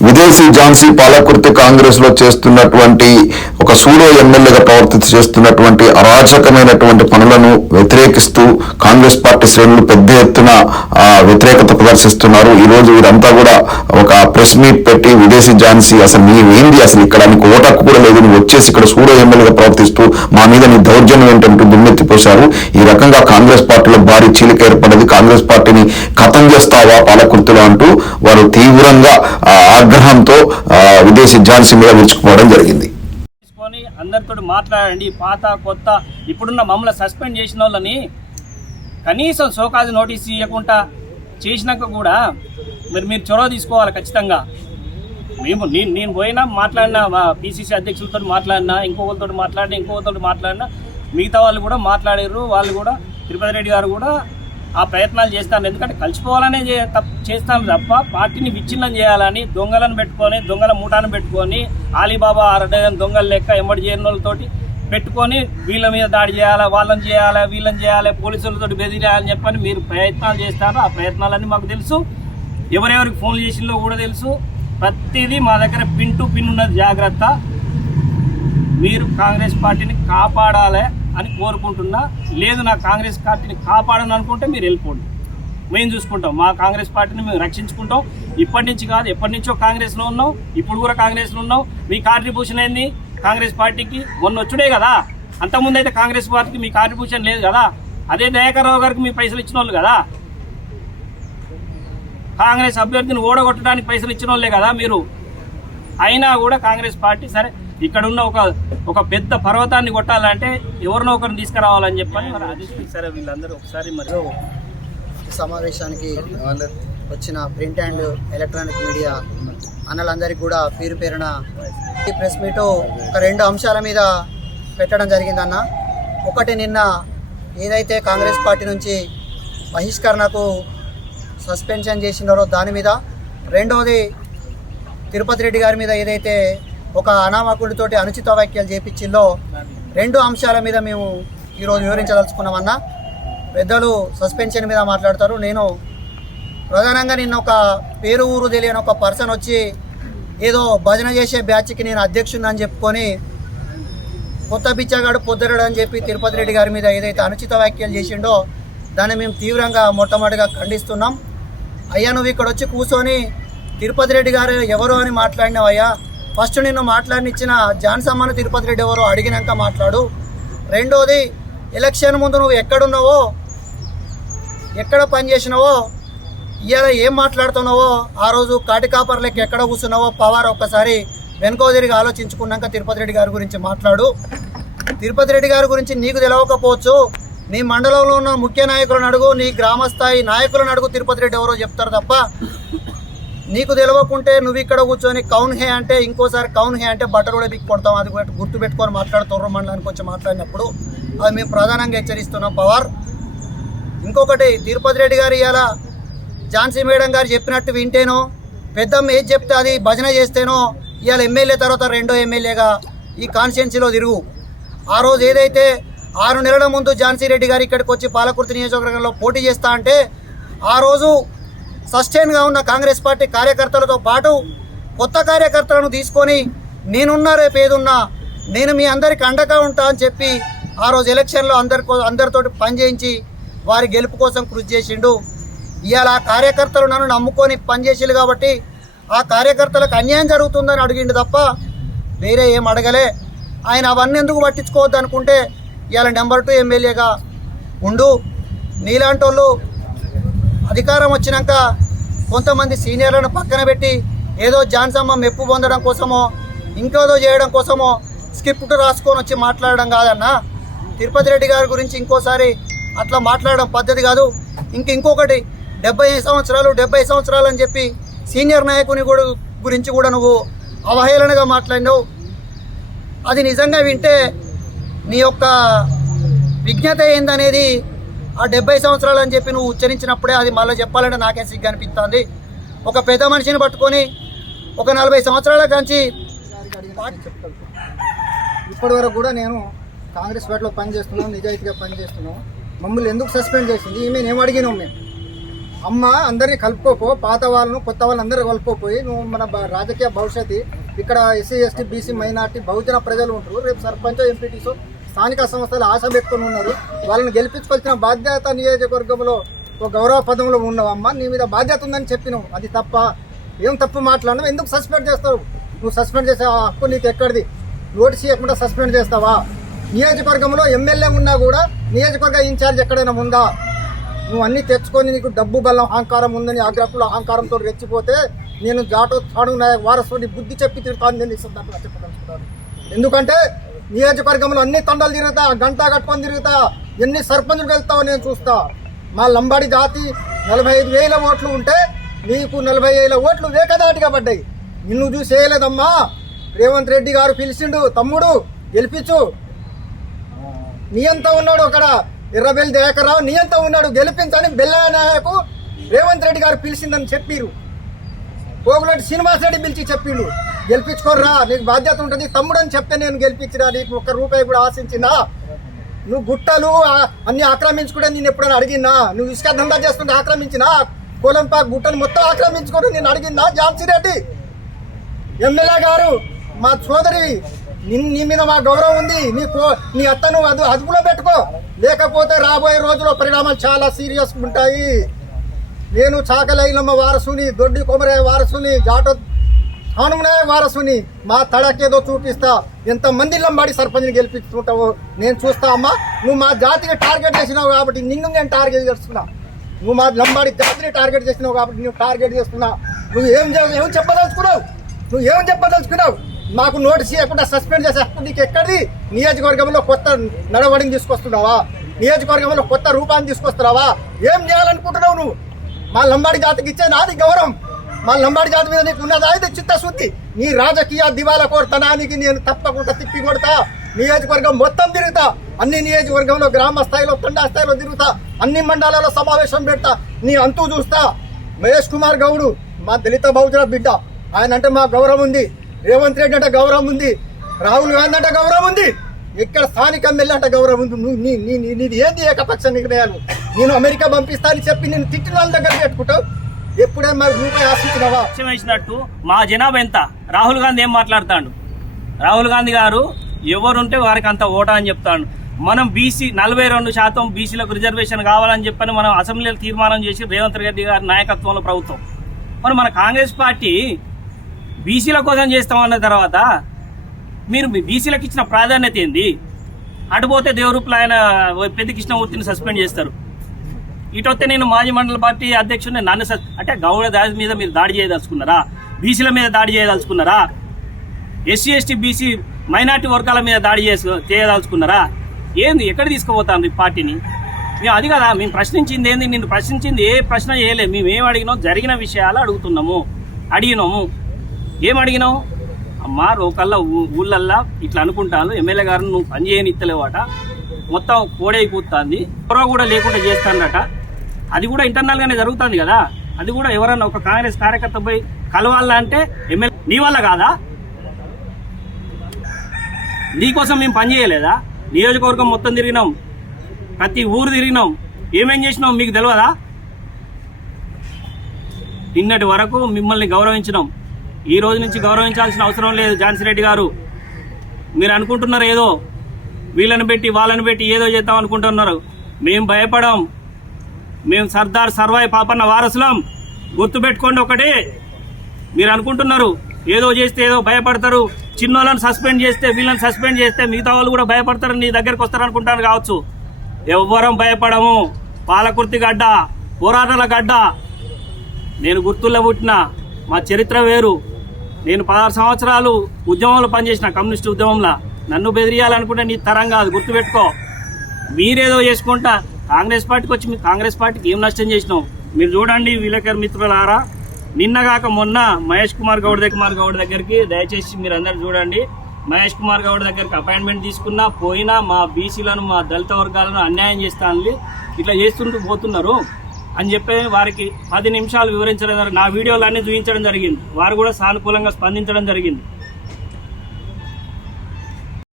విదేశీ ఝాన్సీ పాలకుర్తి కాంగ్రెస్లో చేస్తున్నటువంటి ఒక సూడో ఎమ్మెల్యేగా ప్రవర్తి చేస్తున్నటువంటి అరాచకమైనటువంటి పనులను వ్యతిరేకిస్తూ కాంగ్రెస్ పార్టీ శ్రేణులు పెద్ద ఎత్తున వ్యతిరేకత ప్రదర్శిస్తున్నారు. ఈ రోజు వీరంతా కూడా ఒక ప్రెస్ మీట్ పెట్టి విదేశీ ఝాన్సీ అసలు నీవేంది? అసలు ఇక్కడ నీకు ఓటక్కు కూడా లేదు. నువ్వు వచ్చేసి ఇక్కడ సూడో ఎమ్మెల్యేగా ప్రవర్తిస్తూ మా మీద నీ దౌర్జన్యం ఏంటంటూ దుమ్మెత్తిపోశారు ఈ రకంగా కాంగ్రెస్ పార్టీలో భారీ చీలిక ఏర్పడింది. కాంగ్రెస్ పార్టీని ఖతం చేస్తావా పాలకుర్తిలో అంటూ వారు తీవ్రంగా ఆ, ఆగ్రహంతో విదేశీ ఝాన్సీ మీద విరుచుకుపోవడం జరిగింది. అందరితో మాట్లాడండి పాత కొత్త ఇప్పుడున్న మమ్మల్ని సస్పెండ్ చేసిన వాళ్ళని కనీసం సోకాజు నోటీస్ ఇవ్వకుండా చేసినాక కూడా మరి మీరు చొరవ తీసుకోవాలి ఖచ్చితంగా. మేము నేను నేను పోయినా మాట్లాడినా పిసిసి అధ్యక్షులతో మాట్లాడినా ఇంకొకరితో మాట్లాడినా ఇంకొకరితో మాట్లాడినా మిగతా వాళ్ళు కూడా మాట్లాడారు వాళ్ళు కూడా తిరుపతి రెడ్డి గారు కూడా ఆ ప్రయత్నాలు చేస్తాను. ఎందుకంటే కలిసిపోవాలనే చే- తప్ప- చేస్తాను తప్ప పార్టీని విచ్ఛిన్నం చేయాలని దొంగలను పెట్టుకొని దొంగల మూటాను పెట్టుకొని ఆలీబాబా అరడజన్ దొంగల లెక్క ఎమ్మడి చేరిన పెట్టుకొని వీళ్ళ మీద దాడి చేయాలా వాళ్ళని చేయాలా వీళ్ళని చేయాలి పోలీసులతో బెదిరేయాలని చెప్పని మీరు ప్రయత్నాలు చేస్తారు. ఆ ప్రయత్నాలన్నీ మాకు తెలుసు. ఎవరెవరికి ఫోన్ చేసిందో కూడా తెలుసు. ప్రతిదీ మా దగ్గర పిన్ టు పిన్ ఉన్నది జాగ్రత్త. మీరు కాంగ్రెస్ పార్టీని కాపాడాలి. అని కోరుకుంటున్నా లేదు నా కాంగ్రెస్ పార్టీని కాపాడని అనుకుంటే మీరు వెళ్ళిపోండి. మేము చూసుకుంటాం. మా కాంగ్రెస్ పార్టీని మేము రక్షించుకుంటాం. ఇప్పటి నుంచి కాదు ఎప్పటి నుంచో కాంగ్రెస్లో ఉన్నాం. ఇప్పుడు కూడా కాంగ్రెస్లో ఉన్నాం. మీ కాంట్రిబ్యూషన్ ఏంది? కాంగ్రెస్ పార్టీకి మొన్న వచ్చుడే కదా. అంతకుముందు అయితే కాంగ్రెస్ పార్టీకి మీ కాంట్రిబ్యూషన్ లేదు కదా. అదే దయాకర్రావు గారికి మీ పైసలు ఇచ్చిన వాళ్ళు కదా. కాంగ్రెస్ అభ్యర్థిని ఓడగొట్టడానికి పైసలు ఇచ్చిన వాళ్ళే కదా మీరు. అయినా కూడా కాంగ్రెస్ పార్టీ సరే. ఇక్కడ ఉన్న ఒక ఒక పెద్ద పర్వతాన్ని కొట్టాలంటే ఎవరినో ఒకరిని తీసుకురావాలని చెప్పని మరి అది సరే వీళ్ళందరూ ఒకసారి మరి ఈ సమావేశానికి వచ్చిన ప్రింట్ అండ్ ఎలక్ట్రానిక్ మీడియా అన్నలందరికీ కూడా పేరు పేరున ఈ ప్రెస్ మీట్ ఒక రెండు అంశాల మీద పెట్టడం జరిగిందన్న. ఒకటి నిన్న ఏదైతే కాంగ్రెస్ పార్టీ నుంచి బహిష్కరణకు సస్పెన్షన్ చేసినారో దాని మీద రెండవది తిరుపతి రెడ్డి గారి మీద ఏదైతే ఒక అనామకుడితోటి అనుచిత వ్యాఖ్యలు చేపించిందో రెండు అంశాల మీద మేము ఈరోజు వివరించదలుచుకున్నామన్నా. పెద్దలు సస్పెన్షన్ మీద మాట్లాడతారు. నేను ప్రధానంగా నిన్న ఒక పేరు ఊరు తెలియని ఒక పర్సన్ వచ్చి ఏదో భజన చేసే బ్యాచ్కి నేను అధ్యక్షుడిని అని చెప్పుకొని కొత్త బిచ్చగాడు పొద్దురడు అని చెప్పి తిరుపతి రెడ్డి గారి మీద ఏదైతే అనుచిత వ్యాఖ్యలు చేసిండో దాన్ని మేము తీవ్రంగా మొట్టమొదటిగా ఖండిస్తున్నాం. అయ్యా నువ్వు ఇక్కడ వచ్చి కూర్చొని తిరుపతి రెడ్డి గారు ఎవరు అని మాట్లాడినావయ్యా ఫస్ట్ నేను మాట్లాడినిచ్చిన జాన్సమ్మను తిరుపతి రెడ్డి ఎవరో అడిగినాక మాట్లాడు. రెండోది ఎలక్షన్ ముందు నువ్వు ఎక్కడున్నావో ఎక్కడ పనిచేసినావో ఇవాళ ఏం మాట్లాడుతున్నావో ఆ రోజు కాటికాపర్ లెక్క ఎక్కడ కూర్చున్నావో పవార్ ఒక్కసారి వెనుకో తిరిగి ఆలోచించుకున్నాక తిరుపతి రెడ్డి గారి గురించి మాట్లాడు. తిరుపతి రెడ్డి గారి గురించి నీకు తెలవకపోవచ్చు. నీ మండలంలో ఉన్న ముఖ్య నాయకులను అడుగు నీ గ్రామ స్థాయి నాయకులను అడుగు తిరుపతి రెడ్డి ఎవరో చెప్తారు తప్ప నీకు తెలవకుంటే నువ్వు ఇక్కడ కూర్చొని కౌన్ హే అంటే ఇంకోసారి కౌన్ హే అంటే బట్టలు కూడా పిక్ కొడతాం. అది గుర్తు పెట్టుకొని మాట్లాడుతుర్రు మండలానికి వచ్చి మాట్లాడినప్పుడు. అది మేము ప్రధానంగా హెచ్చరిస్తున్నాం పవార్. ఇంకొకటి తిరుపతి రెడ్డి గారు ఇలా ఝాన్సీ మేడం గారు చెప్పినట్టు వింటేనో పెద్దమ్మ ఏది చెప్తే అది భజన చేస్తేనో ఇవాళ ఎమ్మెల్యే తర్వాత రెండో ఎమ్మెల్యేగా ఈ కాన్స్టిట్యున్సీలో తిరుగు. ఆ రోజు ఏదైతే ఆరు నెలల ముందు ఝాన్సీ రెడ్డి గారు ఇక్కడికి వచ్చి పాలకుర్తి నియోజకవర్గంలో పోటీ చేస్తా అంటే ఆ రోజు సస్టైన్గా ఉన్న కాంగ్రెస్ పార్టీ కార్యకర్తలతో పాటు కొత్త కార్యకర్తలను తీసుకొని నేనున్నా రేపు ఏదున్నా నేను మీ అందరికి అండగా ఉంటా అని చెప్పి ఆ రోజు ఎలక్షన్లో అందరి అందరితోటి పనిచేయించి వారి గెలుపు కోసం కృషి చేసిండు. ఇవాళ ఆ కార్యకర్తలు నన్ను నమ్ముకొని పనిచేసిరు కాబట్టి ఆ కార్యకర్తలకు అన్యాయం జరుగుతుందని అడిగిండు తప్ప వేరే ఏం అడగలే. ఆయన అవన్నీ ఎందుకు పట్టించుకోవద్దు అనుకుంటే ఇవాళ నెంబర్ టూ ఎమ్మెల్యేగా ఉండు. నీలాంటి వాళ్ళు అధికారం వచ్చినాక కొంతమంది సీనియర్లను పక్కన పెట్టి ఏదో జాన్సమ్మ మెప్పు పొందడం కోసమో ఇంకేదో చేయడం కోసమో స్క్రిప్ట్ రాసుకొని వచ్చి మాట్లాడడం కాదన్నా. తిరుపతి రెడ్డి గారి గురించి ఇంకోసారి అట్లా మాట్లాడడం పద్ధతి కాదు. ఇంక ఇంకొకటి డెబ్బై సంవత్సరాలు డెబ్బై సంవత్సరాలు అని చెప్పి సీనియర్ నాయకుని కూడా గురించి కూడా నువ్వు అవహేళనగా మాట్లాడినావు. అది నిజంగా వింటే నీ యొక్క విజ్ఞత ఏందనేది ఆ డెబ్బై సంవత్సరాలు అని చెప్పి నువ్వు ఉచ్చరించినప్పుడే అది మళ్ళీ చెప్పాలంటే నాకే సిగ్గు అనిపిస్తుంది. ఒక పెద్ద మనిషిని పట్టుకొని ఒక నలభై సంవత్సరాల కంచి ఇప్పటి వరకు కూడా నేను కాంగ్రెస్ పార్టీలో పనిచేస్తున్నాను నిజాయితీగా పనిచేస్తున్నాం మమ్మల్ని ఎందుకు సస్పెండ్ చేసింది? ఈమె ఏం అడిగినాం మేము. అమ్మ అందరినీ కలుపుకోపో పాత వాళ్ళను కొత్త వాళ్ళని అందరూ కలుపుకోపోయి నువ్వు మన రాజకీయ భవిష్యత్తు ఇక్కడ ఎస్సీ ఎస్టీ బీసీ మైనార్టీ బహుజన ప్రజలు ఉంటారు. రేపు సర్పంచ్ ఎంపీటీసో స్థానిక సంస్థలు ఆశ పెట్టుకుని ఉన్నారు. వాళ్ళని గెలిపించుకోవాల్సిన బాధ్యత నియోజకవర్గంలో ఒక గౌరవ పదంలో ఉన్నావమ్మ. నీ మీద బాధ్యత ఉందని చెప్పినావు. అది తప్ప ఏం తప్పు మాట్లాడినావు? ఎందుకు సస్పెండ్ చేస్తావు నువ్వు సస్పెండ్ చేసే హక్కు నీకు ఎక్కడిది? నోటీస్ ఇవ్వకుండా సస్పెండ్ చేస్తావా? నియోజకవర్గంలో ఎమ్మెల్యే ఉన్నా కూడా నియోజకవర్గ ఇన్ఛార్జ్ ఎక్కడైనా ఉందా? నువ్వు అన్ని తెచ్చుకొని నీకు డబ్బు బలం అహంకారం ఉందని ఆగ్రహంలో అహంకారంతో రెచ్చిపోతే నేను జాటో చాడు నా వారసుని బుద్ధి చెప్పి తిడతాను నేను ఈ సందర్భంగా చెప్పదలుచుకున్నాను. ఎందుకంటే నియోజకవర్గంలో అన్ని తండాలు తిరుగుతా గంట కట్టుకొని తిరుగుతా ఎన్ని సర్పంచులు వెళ్తావో నేను చూస్తా. మా లంబాడి జాతి నలభై ఐదు వేల ఓట్లు ఉంటే నీకు నలభై వేల ఓట్లు వేకదాటిగా పడ్డాయి. నిన్ను చూసి వేయలేదమ్మా రేవంత్ రెడ్డి గారు పిలిచిండు తమ్ముడు గెలిపించు నియంత ఉన్నాడు అక్కడ? ఎర్రబెల్లి దయాకర్రావు నియంత ఉన్నాడు? గెలిపించని బెల్లనాయకు రేవంత్ రెడ్డి గారు పిలిచిందని చెప్పిరు పోగులటి శ్రీనివాస్ రెడ్డి పిలిచి చెప్పిండు గెలిపించుకోర్రా నీకు బాధ్యత ఉంటుంది. తమ్ముడు అని చెప్తే నేను గెలిపించినా నీకు ఒక్క రూపాయి కూడా ఆశించినా? నువ్వు గుట్టలు అన్ని ఆక్రమించుకుంటే నేను ఎప్పుడైనా అడిగినా? నువ్వు ఇసుక దందా చేస్తుంటే ఆక్రమించినా? కోలంపాక్ గుట్టలు మొత్తం ఆక్రమించుకొని నేను అడిగినా ఝాన్సీ రెడ్డి. ఎమ్మెల్యే గారు మా సోదరి నీ మీద మా గౌరవం ఉంది. నీ కో- నీ అత్తను అది అదుపులో పెట్టుకో. లేకపోతే రాబోయే రోజుల్లో పరిణామాలు చాలా సీరియస్ ఉంటాయి. నేను చాకలైలమ్మ వారసుని దొడ్డి కొమరే వారసుని జాటో హనుమనయ్య వారసుని మా తడకేదో చూపిస్తా ఎంత మంది లంబాడి సర్పంచ్ని గెలిపించుకుంటావు నేను చూస్తా అమ్మా. నువ్వు మా జాతికి టార్గెట్ చేసినావు కాబట్టి నిన్ను నేను టార్గెట్ చేస్తున్నా. నువ్వు మా లంబాడి జాతిని టార్గెట్ చేసినావు కాబట్టి నువ్వు టార్గెట్ చేస్తున్నా. నువ్వు ఏం ఏం చెప్పదలుచుకున్నావు? నువ్వు ఏం చెప్పదలుచుకున్నావు? మాకు నోటీస్ ఇవ్వకుండా సస్పెండ్ చేసే హక్కు నీకు ఎక్కడిది నియోజకవర్గంలో కొత్త నడవడిని తీసుకొస్తున్నావా? నియోజకవర్గంలో కొత్త రూపాన్ని తీసుకొస్తున్నావా? ఏం చేయాలనుకుంటున్నావు నువ్వు? మా లంబాడి జాతికి ఇచ్చే నాది గౌరవం. మా లంబాడి జాతి మీద నీకు ఉన్నదా? ఇది చిత్తశుద్ధి. నీ రాజకీయ దివాల కోరతనానికి నేను తప్పకుండా తిప్పి కొడతా నియోజకవర్గం మొత్తం తిరుగుతా. అన్ని నియోజకవర్గంలో గ్రామ స్థాయిలో తండా స్థాయిలో తిరుగుతా. అన్ని మండలాల్లో సమావేశం పెడతా. నీ అంతు చూస్తా. మహేష్ కుమార్ గౌడు మా దళిత బహుజన బిడ్డ. ఆయన అంటే మా గౌరవం ఉంది. రేవంత్ రెడ్డి అంటే గౌరవం ఉంది. రాహుల్ గాంధీ అంటే గౌరవం ఉంది. ఇక్కడ స్థానిక ఎమ్మెల్యే అంటే గౌరవం ఉంది. నువ్వు నీ నీ నీ- నీది ఏంది ఏకపక్ష నిర్ణయాలు? నేను అమెరికా పంపిస్తా అని చెప్పి నేను తిట్టిన వాళ్ళ దగ్గర పెట్టుకుంటావు. ఎప్పుడైనా రూపాయి ఆశించినవా? మా జనాభా ఎంత? రాహుల్ గాంధీ ఏం మాట్లాడతాడు? రాహుల్ గాంధీ గారు ఎవరుంటే వారికి అంత ఓటా అని చెప్తాడు. మనం బీసీ నలభై రెండు శాతం బీసీలకు రిజర్వేషన్ కావాలని చెప్పని మనం అసెంబ్లీలో తీర్మానం చేసి రేవంత్ రెడ్డి గారి నాయకత్వంలో ప్రభుత్వం. మరి మన కాంగ్రెస్ పార్టీ బీసీల కోసం చేస్తామన్న తర్వాత మీరు బీసీలకు ఇచ్చిన ప్రాధాన్యత ఏంది? అటుపోతే దేవరూపులు ఆయన పెద్ద కృష్ణమూర్తిని సస్పెండ్ చేస్తారు. ఇటు వస్తే నేను మాజీ మండల పార్టీ అధ్యక్షుడిని నన్ను అంటే గౌడ దాని మీద మీరు దాడి చేయదలుచుకున్నారా? బీసీల మీద దాడి చేయదలుచుకున్నారా? ఎస్సీ ఎస్టీ బీసీ మైనార్టీ వర్గాల మీద దాడి చేసు చేయదలుచుకున్నారా? ఏంది ఎక్కడ తీసుకుపోతాను ఈ పార్టీని? మేము అది కదా మేము ప్రశ్నించింది ఏంది? నిన్ను ప్రశ్నించింది ఏ ప్రశ్న చేయలే. మేము ఏం అడిగినాం? జరిగిన విషయాలు అడుగుతున్నాము. అడిగినాము. ఏం అడిగినావు? అమ్మా రోకల్లా ఊళ్ళల్లా ఇట్లా అనుకుంటాను ఎమ్మెల్యే గారు నువ్వు పని చేయనిత్తలేవాట. మొత్తం కోడై కూతుంది ఎవరో కూడా లేకుండా చేస్తానట అది కూడా ఇంటర్నల్ గానే జరుగుతుంది కదా. అది కూడా ఎవరన్నా ఒక కాంగ్రెస్ కార్యకర్త పోయి కలవాలంటే ఎమ్మెల్యే నీ వల్ల కాదా? నీకోసం మేము పని చేయలేదా? నియోజకవర్గం మొత్తం తిరిగినాం. ప్రతి ఊరు తిరిగినాం. ఏమేం చేసినాం మీకు తెలియదా? నిన్నటి వరకు మిమ్మల్ని గౌరవించినాం. ఈ రోజు నుంచి గౌరవించాల్సిన అవసరం లేదు ఝాన్సీ రెడ్డి గారు. మీరు అనుకుంటున్నారు ఏదో వీళ్ళని పెట్టి వాళ్ళని పెట్టి ఏదో చేద్దాం అనుకుంటున్నారు. మేము భయపడం. మేము సర్దార్ సర్వాయి పాపన్న వారసులం. గుర్తుపెట్టుకోండి ఒకటి మీరు అనుకుంటున్నారు ఏదో చేస్తే ఏదో భయపడతారు చిన్నోళ్ళని సస్పెండ్ చేస్తే వీళ్ళని సస్పెండ్ చేస్తే మిగతా వాళ్ళు కూడా భయపడతారు నీ దగ్గరకు వస్తారు కావచ్చు. ఎవ్వరం భయపడము. పాలకుర్తి గడ్డ పోరాటాల గడ్డ. నేను గుర్తుల్లో పుట్టిన మా చరిత్ర వేరు. నేను పదహారు సంవత్సరాలు ఉద్యమంలో పనిచేసిన కమ్యూనిస్ట్ ఉద్యమంలో. నన్ను బెదిరియాలనుకుంటే నీ తరం కాదు గుర్తుపెట్టుకో. మీరేదో చేసుకుంటా కాంగ్రెస్ పార్టీకి వచ్చి కాంగ్రెస్ పార్టీకి ఏం నష్టం చేసినావు? మీరు చూడండి విలేకరు మిత్రులారా నిన్నగాక మొన్న మహేష్ కుమార్ గౌడ్ కుమార్ గౌడ్ దగ్గరికి దయచేసి మీరు అందరు చూడండి. మహేష్ కుమార్ గౌడ్ దగ్గరికి అపాయింట్మెంట్ తీసుకున్నా పోయినా మా బీసీలను మా దళిత వర్గాలను అన్యాయం చేస్తానని ఇట్లా చేస్తుంటూ పోతున్నారు. అని చెప్పి వారికి పది నిమిషాలు వివరించడం నా వీడియోలు అన్నీ చూపించడం జరిగింది. వారు కూడా సానుకూలంగా స్పందించడం జరిగింది.